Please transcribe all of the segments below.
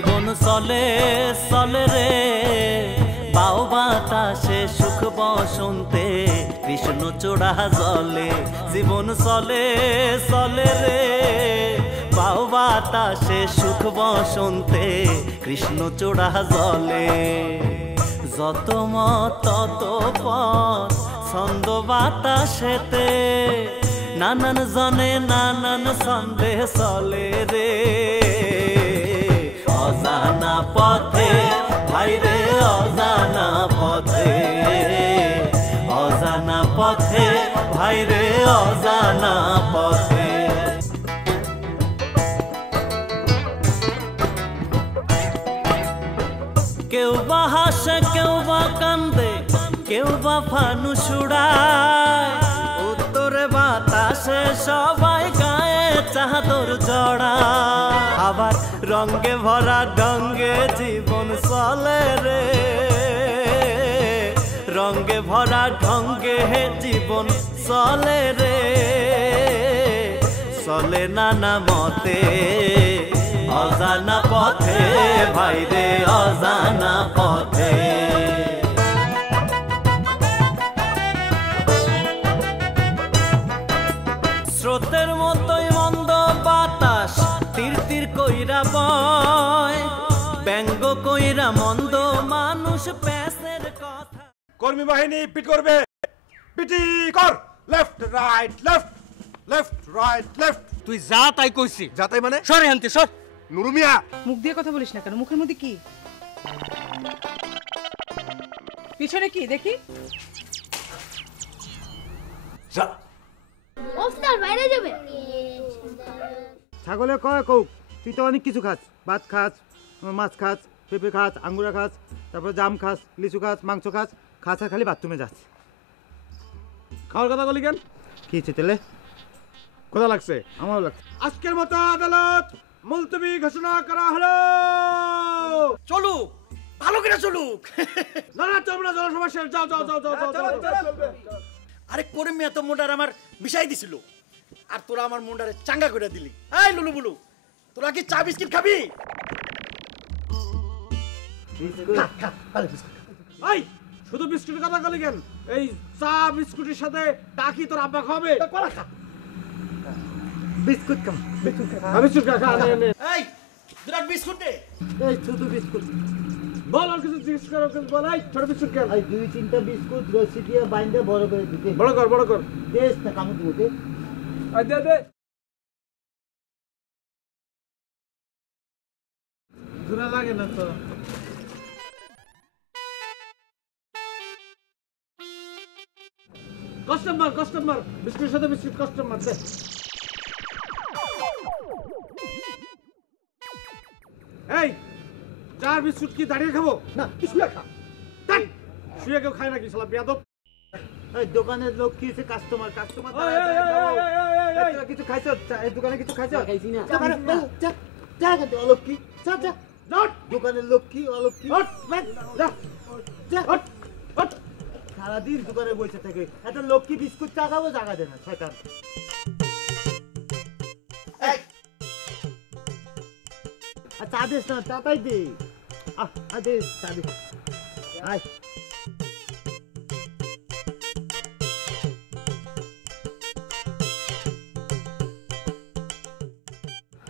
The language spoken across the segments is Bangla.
জীবন চলে চলে রে বাউ বাতাসে সুখ বসন্তে কৃষ্ণচূড়া জলে জীবন চলে চলে রে বাউ বাতাসে সুখ বসন্তে কৃষ্ণচূড়া জলে যত মত তত পথ ছন্দ বাতাসেতে নানান জনে নানান ছন্দে চলে রে অজানা পথে ভাই রে অজানা পথে অজানা পথে ভাই রে অজানা পথে কেউ বা হাসে কেউ বা কান্দে কেউ বা ফানুস উড়ায় উত্তরে বাতাসে সবাই গায়ে চাদর জড়ায় আবার রঙে ভরা ঢঙ্গে জীবন চলে রে রঙে ভরা ঢঙ্গে জীবন চলে রে চলে নানা মতে অজানা পথে ভাই রে অজানা পথে স্রোতের মতোই মন্দ বাতাস তীর তীর কইরা বয় ব্যঙ্গ কইরা মন্দ মানুষ প্যাসের কথা কর্মী বাহিনী পিট করবে পিটি কর left right left left right left তুই যা তাই কইছি যা তাই মানে সরে হানতে সর নুরু মিয়া মুখ দিয়ে কথা বলিস না কেন মুখের মধ্যে কি পিছনে কি দেখি যা ওস্তাদ বাইরে যাবে ছাগলে কয় কৌ তুই তো অনেক কিছু খাস ভাত খাস মাছ খাস পেঁপে খাস আঙ্গুরা খাস তারপর জাম খাস লিচু খাস মাংস খাস খাস আর খালি বাথরুমে যাস খাওয়ার কথা বলি কেন কি হচ্ছে তেলে কোথা লাগছে আমারও লাগছে আজকের মতো আদালত মুলতবি ঘোষণা করা হলো চলুক ভালো করে চলুক না না তোমরা জনসভা শেষ যাও যাও যাও যাও যাও আরে করিম মিয়া তো মুন্ডার আমার বিষাই দিছিল আর তোরা আমার মুন্ডারে চাঙ্গা করে দিলি এই লুলু বুলু তোরা কি চা বিস্কিট খাবি এই শুধু বিস্কুটের কথা বলি কেন এই চা বিস্কুটের সাথে টাকি তোর আব্বা খাবে বিস্কুট খাম বিস্কুট খা নে এই দুটা বিস্কুট দে এই শুধু বিস্কুট বল আর কিছু জিজ্ঞেস করো বল এই ছোট বিস্কুট কেন এই দুই তিনটা বিস্কুট রসি দিয়ে বাইন্দে বড় করে দিতে বড় কর দেশ না কাম দিতে আই দে দে দুরা লাগে না তো কাস্টমার বিস্কুটের সাথে বিস্কুট কাস্টমার দে এই চার বিস্কুট কি দাঁড়িয়ে খাবো না শুয়ে খা শুয়ে কেউ খায় নাকি শালা বেয়াদব এই দোকানের লোক কি আছে কাস্টমার কিছু খাইছ এই দোকানে কিছু খাইছ খাইছি না যা যা যা অলক্ষী যা যা দোকানের লোক কি অলক্ষী যা সারাদিন দোকানে বসে থাকে এত লক্ষ্মী বিস্কুট চা খাবো জায়গা দেয় না শয়তান চা দিস না চা তাই দে দে চা দে আয়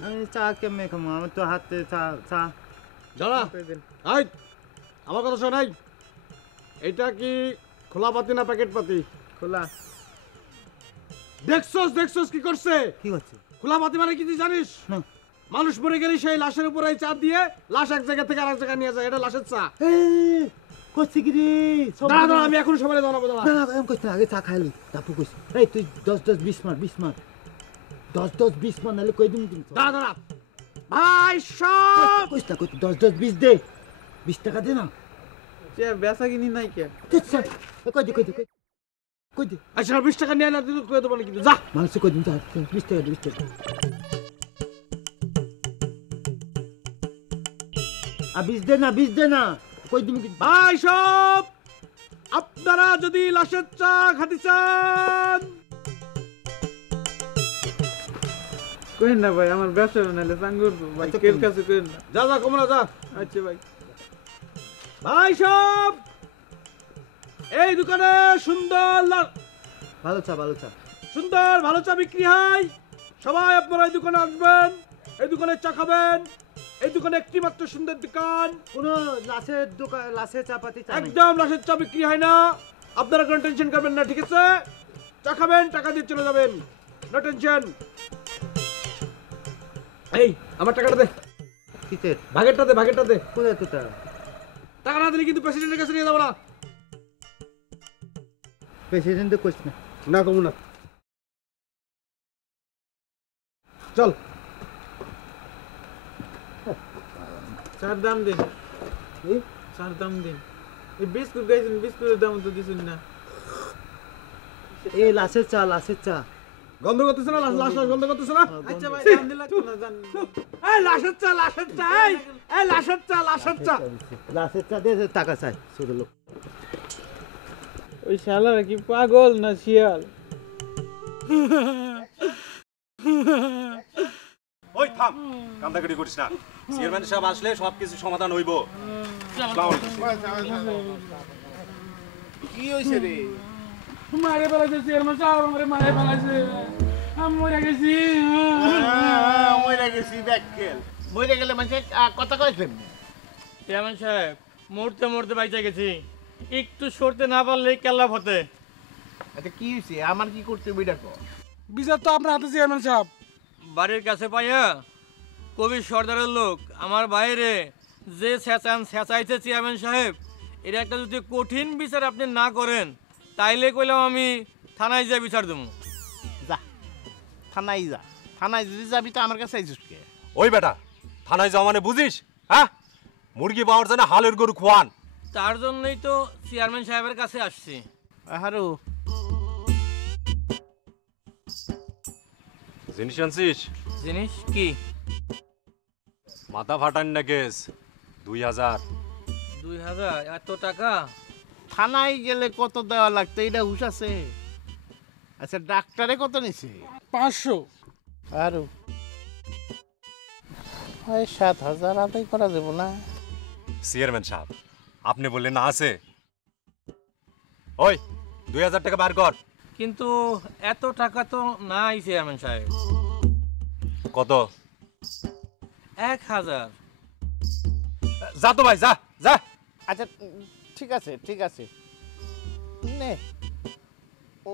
আমি চা কেমনে খাবো আমার তো হাতে চা চা দাঁড়া আই আমার কথা শোনাই এটা কি খোলা পাতি না প্যাকেট পাতি খোলা দেখছস কি করছে কি হচ্ছে খোলা পাতি মানে কি তুই জানিস না মানুষ মরে গেলে সেই লাশের উপরে চা দিয়ে লাশ এক জায়গা থেকে আরেক জায়গায় নিয়ে যায় এটা লাশের চা করছি কি রে দাঁড়া আমি এখন সবাই জানাবো না এম কইছ না আগে চা খাইলি তারপর কইছ এই তুই 10-20 মার 20 মার 10-20 মার নালে কই দিন দাঁড়া ভাই সব কইছ না কই 10-20 দে 20 টাকা দে না যে বেচা কিনি নাই কে কই দে আচ্ছা 20 টাকা নিয়ে না তুই কই দেব না কিন্তু যা মানুষ কই দিন 20 টাকা 20 টাকা আর 20 দে না কই দিন ভাই সব আপনারা যদি লাশের চা খাতে চান কইন না ভাই আমার ব্যবসা নাইলে সাঙ্গুর ভাই কের কাছে কইন না যা যা কমলা যা। আচ্ছা ভাই ভাই সব এই দোকানে ভালো চা ভালো চা। সুন্দর ভালো চা বিক্রি হয়। সবাই আপনারা এই দোকানে আসবেন, এই দোকানে চা খাবেন। এই দোকানে একটি মাত্র সুন্দর দোকান, কোনো লাশের দোকান লাশের চাপাতি চা নেই। একদম লাশের চা বিক্রি হয় না। আপনারা কোনো টেনশন করবেন না, ঠিক আছে? চা খাবেন, টাকা দিয়ে চলে যাবেন, নো টেনশন। এই আমার টাকাটা দে, কিসের? ভাগেরটা দে, ভাগেরটা দে। কোথায় তো টাকা? টাকা না দিলে কিন্তু প্রেসিডেন্টের কাছে নিয়ে যাবো না। প্রেসিডেন্ট কোচ না। না কমু না, চল। চার দাম দিন চার দাম দিন এই বিস্কুট গাইছেন বিস্কুটের দাম তো দিছেন না এই লাশের চা লাশের চা। গন্ধ করতেছে না? লাশ লাশ লাশ গন্ধ করতেছে না? আচ্ছা ভাই দাম দিলে না জান এই লাশের চা, লাশের চা, এই লাশের চা, লাশের চা। লাশের চা দিয়ে টাকা চাই ছোট লোক। ওই শালারা কি পাগল না শিয়াল ওই থাম, কান্দাকাটি করিস না। চেয়ারম্যান সাহেব আসলে সবকিছু সমাধান হইব। কি হইছে রে? মারে ফেলাইছে চেয়ারম্যান সাহেব আমারে মারে ফেলাইছে আমি মরে গেছি মইরা গেছি ব্যাককেল। মইরা গেলে মানে কথা কয় কেমনে? চেয়ারম্যান সাহেব মরতে মরতে বাইচা গেছি, একটু সরতে না পারলে কেল্লা ফতে। আচ্ছা কি হইছে? আমার কি করতে বইটা কর। বিচার তো আপনার হাতে চেয়ারম্যান সাহেব। বাড়ির কাছে পাইয়া কবি সর্দারের লোক আমার বাইরে যে চেঁচাইছে চেয়ারম্যান সাহেব, এটা একটা যদি কঠিন বিচার আপনি না করেন তাইলে কইলাম আমি থানায় যাই বিচার দেবো। যা থানায় যা, থানায় যদি যাবি তো আমার কাছে আইছিস কে? ওই বেটা, থানায় যাওয়া মানে বুঝিস? হ্যাঁ, মুরগি পাওয়ার জন্য হালের গরু খোয়ান। তার জন্যই তো চেয়ারম্যান সাহেবের কাছে আসছি। হারু জিনিস আনছিস? জিনিস কি? মাথা ফাটান না কেস 2000। 2000? এত টাকা? থানায় গেলে কত দেওয়া লাগতো এটা হুশ আছে? আচ্ছা ডাক্তারে কত নিছে? 500। আরো 7,000 আদায় করা যাব না? চেয়ারম্যান সাহেব আপনি বললেন না আছে। ওই 2000 টাকা বার কর। কিন্তু এত টাকা তো নাই চেয়ারম্যান সাহেব। কত? 1000। যা তো ভাই, যা যা। আচ্ছা ঠিক আছে ঠিক আছে নে, ও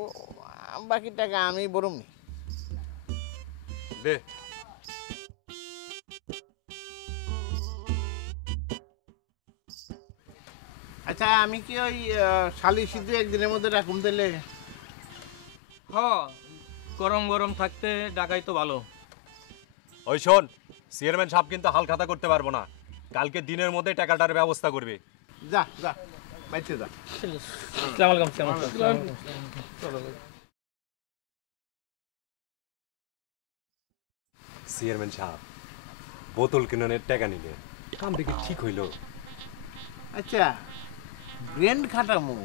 বাকি টাকা আমি বরং নি। দে। আচ্ছা আমি কি ওই শালি সিদ্ধু একদিনের মধ্যে রাখুন দিলে? হ, গরম গরম থাকতে ডাকাই তো ভালো। ওই শোন, চেয়ারম্যান সাহেব কিন্তু হাল খাতা করতে পারবো না, কালকে দিনের মধ্যে টাকাটার ব্যবস্থা করবে। যা যা বাইতে যা। আসসালামু আলাইকুম চেয়ারম্যান। চেয়ারম্যান সাহেব বোতল কিনানের টাকা নিলে কাম দেখে ঠিক হইল। আচ্ছা ব্র্যান্ড খাটামো,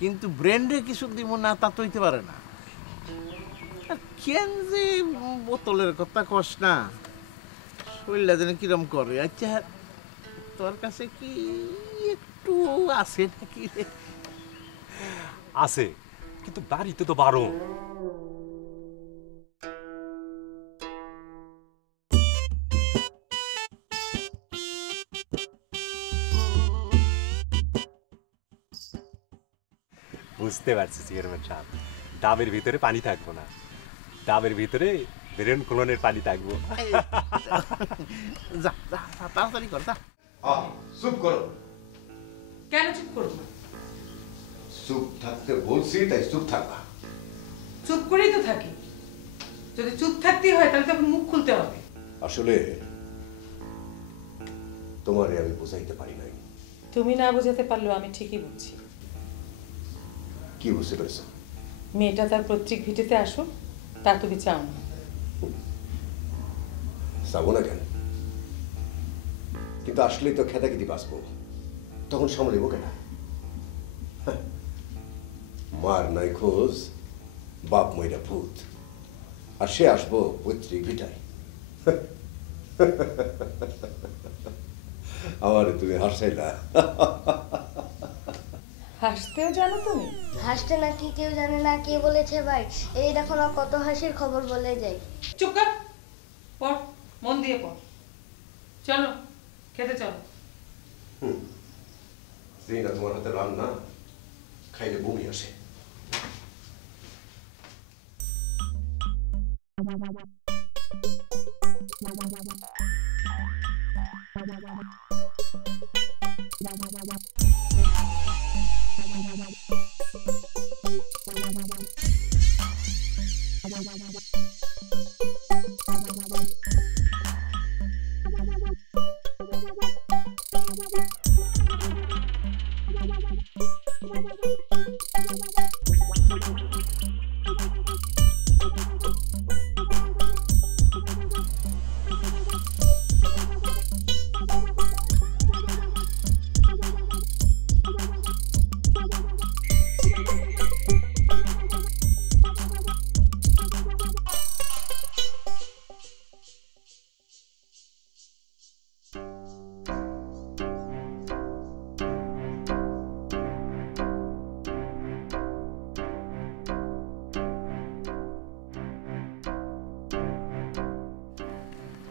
কিন্তু ব্র্যান্ডে কিছু দিব না তা তো হইতে পারে না। কেন যে বোতলের কথা কস না, শরীরটা যেন কিরম করে। আচ্ছা তোর কাছে কি একটু আছে নাকি রে? আছে, কিন্তু বাড়িতে তো বারণ। বুঝতে পারছি চেয়ারম্যান সাহেব, ডাবের ভিতরে পানি থাকবো না, ডাবের ভিতরে বেরেন কোলনের পানি থাকবো। যা যা তাড়াতাড়ি কর যা। চুপ করো। কেন চুপ করবো? চুপ থাকতে বলছি তাই চুপ থাকবা। চুপ করেই তো থাকি। যদি চুপ থাকতেই হয় তাহলে তখন মুখ খুলতে হবে। আসলে তোমারে আমি বোঝাইতে পারি নাই। তুমি না বোঝাতে পারলেও আমি ঠিকই বুঝছি। কি বুঝতে পেরেছো? মেয়েটা তার পৈতৃক ভিটেতে আসুক, তা তুমি চাও না। যাবো না কেন, কিন্তু আসলেই তো খেতাখিতি বাঁচবো, তখন সামলাইব কেন? মার নাই খোঁজ, বাপ মইরা ভূত। আর সে আসবো পৈতৃক ভিটায়। আমার তুমি হাসাইলা। হাসতেও জানো তুমি? হাসতে নাকি কেউ জানে না, কে বলেছে ভাই? এই দেখো না কত হাসির খবর বলে যাই। চুপ কর, পড়, মন দিয়ে পড়। চলো খেতে চলো। সেইটা তোমার হাতে রান্না খাইলে বমি আসে।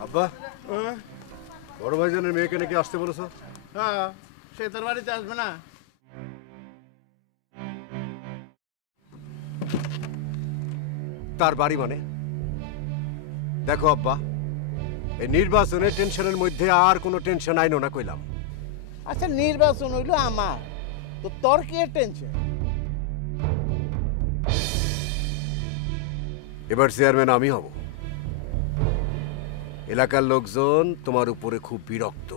আব্বা, বড় ভাইজানের মেয়েকে নাকি আসতে বলেছো? হ্যাঁ, সে তোর বাড়িতে আসবে না? তার বাড়ি মানে? দেখো আব্বা, এই নির্বাচনের টেনশনের মধ্যে আর কোনো টেনশন আইনো না কইলাম। আচ্ছা, নির্বাচন হইলো আমার, তো তোর কি টেনশন? এবার চেয়ারম্যান আমি হব। এলাকার লোকজন তোমার উপরে খুব বিরক্ত,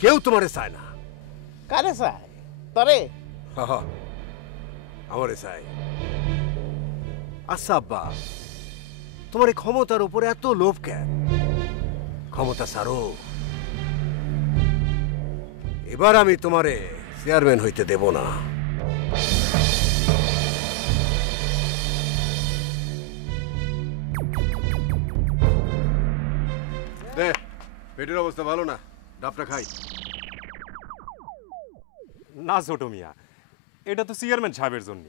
কেউ তোমারে চায় না। কারে চায়? তরে? আমারে চায়। আচ্ছা আব্বা, তোমার এই ক্ষমতার উপরে এত লোভ কেন? ক্ষমতা ছাড়ো, এবার আমি তোমারে চেয়ারম্যান হইতে দেব না। পেটের অবস্থা ভালো না, ডাবটা খাই। না ছোট মিয়া, এটা তো চেয়ারম্যান সাহেবের জন্য।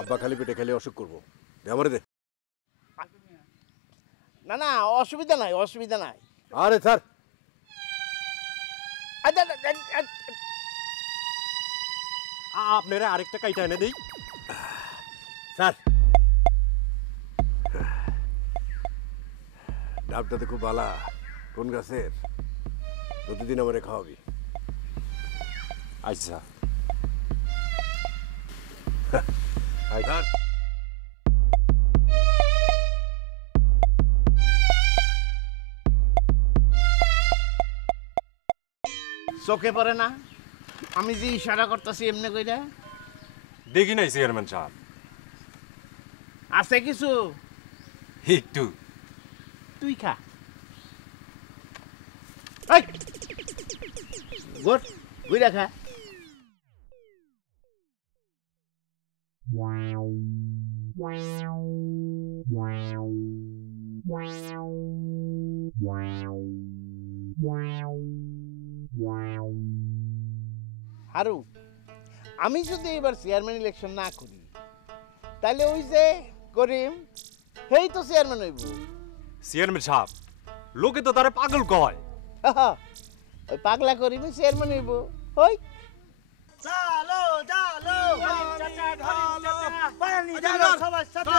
আব্বা খালি পেটে খেলে অসুখ করবো, দে আমারে দে। না না, অসুবিধা নাই, অসুবিধা নাই। আরে স্যার, আপনারা আরেকটা কাইটা এনে দেই। স্যার, ডাবটাতে খুব বালা। কোন গাছের? প্রতিদিন আমারে খাওয়াবি। আচ্ছা। চোখে পড়ে না আমি যে ইশারা করতেছি এমনি কইরা? দেখি নাই চেয়ারম্যান সাহেব। আছে কিছু? একটু। তুই খা। গোট গুইরা খা। হারু, আমি যদি এবার চেয়ারম্যান ইলেকশন না করি তাহলে ওই যে করিম, সেই তো চেয়ারম্যান হইব। চেয়ারম্যান সাহেব, লোকে তো তারে পাগল কয়। ওই পাগলা করিমই চেয়ারম্যান হইব। ওই চালো চালো চাচা, পানি ঢালো সবার সাথে।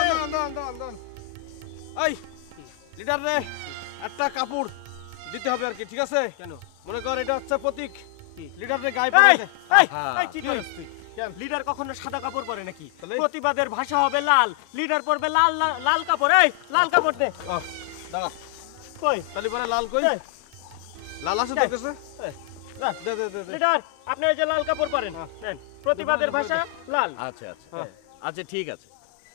এই লিডার রে, একটা কাপড় দিতে হবে আর কি, ঠিক আছে? কেন? মনে কর এটা হচ্ছে প্রতীক, লিডার রে গায়ে পড়ে দে। এই কি করিস তুই? লিডার কখনো সাদা কাপড় পরে নাকি? প্রতিবাদের ভাষা হবে লাল, লিডার পরবে লাল লাল কাপড়। এই লাল কাপড় দে। দাঁড়া, কই তালি পরে লাল কই? লাল আছে তোর কাছে? দে দে দে। লিডার, আপনি এই যে লাল কাপড় পরেন, নেন। প্রতিবাদের ভাষা লাল। আচ্ছা আচ্ছা আচ্ছা, ঠিক আছে।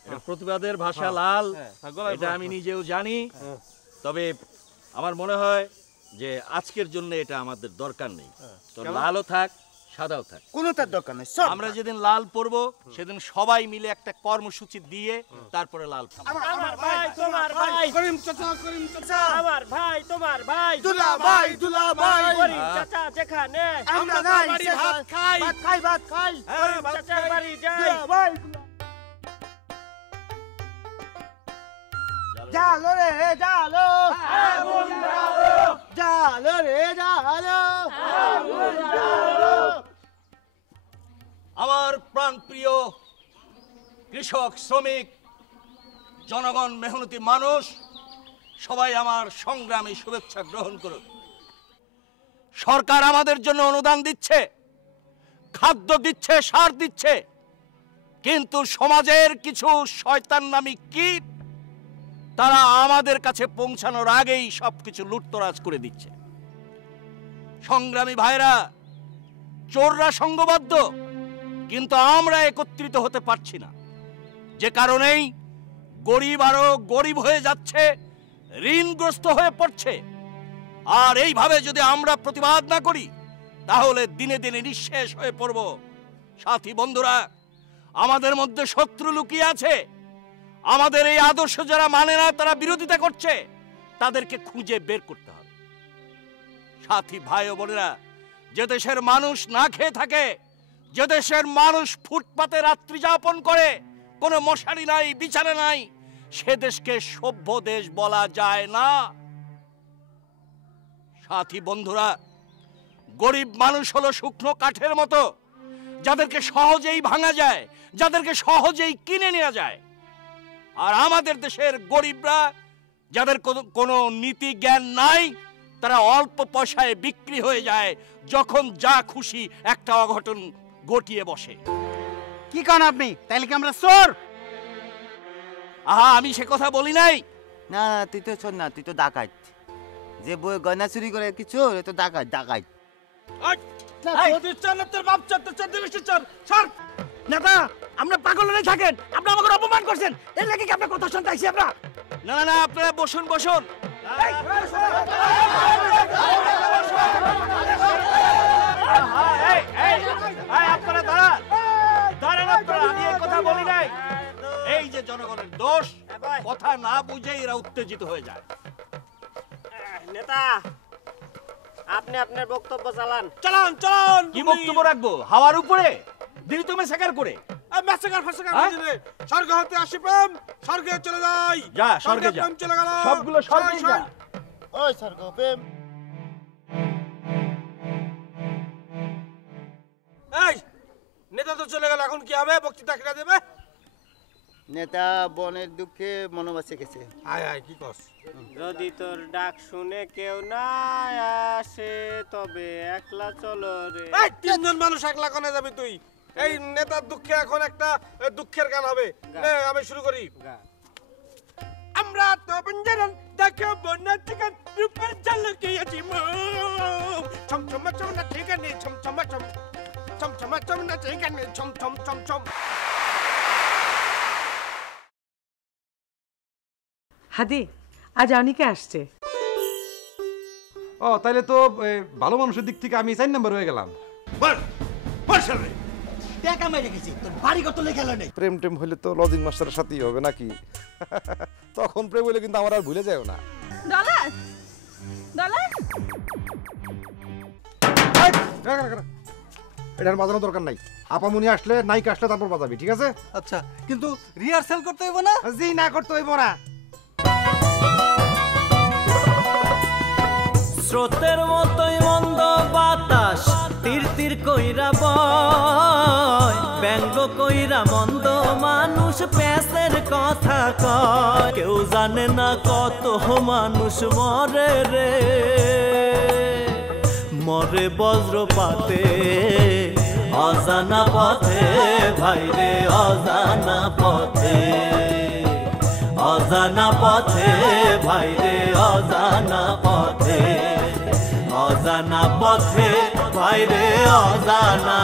এটা প্রতিবাদের ভাষা লাল, এটা আমি নিজেও জানি। তবে আমার মনে হয় যে আজকের জন্য এটা আমাদের দরকার নেই। তো লালও থাক, সাদাও থাক। কোনো তার দরকার নেই, সব আমরা যেদিন লাল পরব সেদিন সবাই মিলে একটা কর্মসূচি দিয়ে তারপরে লাল পরব। আমার ভাই তোমার ভাই করিম চাচা, করিম চাচা, আমার ভাই তোমার ভাই দুলা ভাই, দুলা ভাই, করিম চাচা যেখানে আমরা নাই বাড়ি ভাত খাই। ভাত খাই, ভাত খাই, করিম চাচার বাড়ি যাই। দুলা ভাই, জালো রে জালো, জালো রে জালো, আমার প্রাণপ্রিয় কৃষক, শ্রমিক, জনগণ, মেহনতি মানুষ, সবাই আমার সংগ্রামী শুভেচ্ছা গ্রহণ করুন। সরকার আমাদের জন্য অনুদান দিচ্ছে, খাদ্য দিচ্ছে, সার দিচ্ছে, কিন্তু সমাজের কিছু শয়তান নামী কীট তারা আমাদের কাছে পৌঁছানোর আগেই সবকিছু লুটতরাজ করে দিচ্ছে। সংগ্রামী ভাইরা, চোররা সংঘবদ্ধ, কিন্তু আমরা একত্রিত হতে পারছি না, যে কারণেই গরিব আরো গরিব হয়ে যাচ্ছে, ঋণগ্রস্ত হয়ে পড়ছে। আর এইভাবে যদি আমরা প্রতিবাদ না করি তাহলে দিনে দিনে নিঃশেষ হয়ে পড়ব। সাথী বন্ধুরা, আমাদের মধ্যে শত্রু লুকিয়ে আছে। আমাদের এই আদর্শ যারা মানে না, তারা বিরোধিতা করছে, তাদেরকে খুঁজে বের করতে হবে। সাথী ভাই ও বোনেরা, যে দেশের মানুষ না খেয়ে থাকে, যে দেশের মানুষ ফুটপাতে রাত্রি যাপন করে, কোনো মশারি নাই, বিছানা নাই, সে দেশকে সভ্য দেশ বলা যায় না। সাথী বন্ধুরা, গরিব মানুষ হলো শুকনো কাঠের মতো, যাদেরকে সহজেই ভাঙা যায়, যাদেরকে সহজেই কিনে নেওয়া যায়। আর আমাদের দেশের গরিবরা, যাদের কোনো নীতি জ্ঞান নাই, তারা অল্প পয়সায় বিক্রি হয়ে যায়, যখন যা খুশি একটা অঘটন ঘটিয়ে বসে। কি কান আপনি? তাহলে কি আমরা চোর? আহা, আমি সে কথা বলি নাই। না না, তুই তো চোর না, তুই তো ডাকাত। যে বই গয়না চুরি করে কি চোর? এ তো ডাকাত, ডাকাত। নেতা, আমরা পাগল হয়ে থাকেন, আপনি আমাকে অপমান করছেন, এর লাগে কি আপনার কথা শুনতে আইছি আমরা? না না না, আপনারা বসুন বসুন। আপনারা দাঁড়ান, দাঁড়ান আপনারা, আমি এই কথা বলি নাই। এই যে জনগণের দোষ, কথা না বুঝে এরা উত্তেজিত হয়ে যায়। নেতা, আপনি আপনার বক্তব্য চালান। চালান চালান। কি বক্তব্য রাখবো? হাওয়ার উপরে দিদি তুমি সেকার করে মেসেকার ফেসেকার বুঝলে, স্বর্গ হতে আসি প্রেম, স্বর্গে চলে যাই। যা স্বর্গে যা, প্রেম চলে গেল, সবগুলো স্বর্গে যা। ওই স্বর্গ প্রেম। এই নেতা তো চলে গেল, এখন কি হবে? বক্তৃতা কিনা দেবে? নেতা বনের দুঃখে মনোবাসে গেছে। আয় আয়, কি কস? যদি তোর ডাক শুনে কেউ না আসে, তবে একলা চলো রে। এই তিনজন মানুষ একলা কোনে যাবি তুই? এই নেতার দুঃখে এখন একটা দুঃখের গান হবে। আমি শুরু করি। আমরা তো বঞ্জারন দেখাবো না চিকন রূপের ঝলকিয়েছি মুখ, ছমছম ছম না ঠিকানে, ছমছম ছম ছমছম ছম না ঠিকানে, ছমছম ছম ছম। হাদি, আজ অনিকে আসছে। ও, তাইলে তো ভালো মানুষের দিক থেকে আমি 4 নাম্বার হয়ে গেলাম। টাকা মেরে গেছি, তোর বাড়ি কত লেখা নেই। প্রেম টেম হইলে তো লজিং মাস্টারের সাথেই হবে নাকি? তখন প্রেম হইলে কিন্তু আমার আর ভুলে যাও না। ডলার ডলার এটার বাজানোর দরকার নাই। আপামনি আসলে নাইক আসলে তারপর বাজাবি, ঠিক আছে? আচ্ছা, কিন্তু রিহার্সাল করতে হইব না? জি না, করতে হইব না। স্রোতের মতোই মন্দ বাতাস তীর তীর কইরা বয়, ব্যঙ্গ কইরা মন্দ মানুষ প্যাসের কথা কয়। কেউ জানে না কত মানুষ মরে রে, মরে বজ্রপাতে অজানা পথে, ভাইরে অজানা পথে, অজানা পথে, ভাইরে অজানা পথে, অজানা পথে, ভাইরে অজানা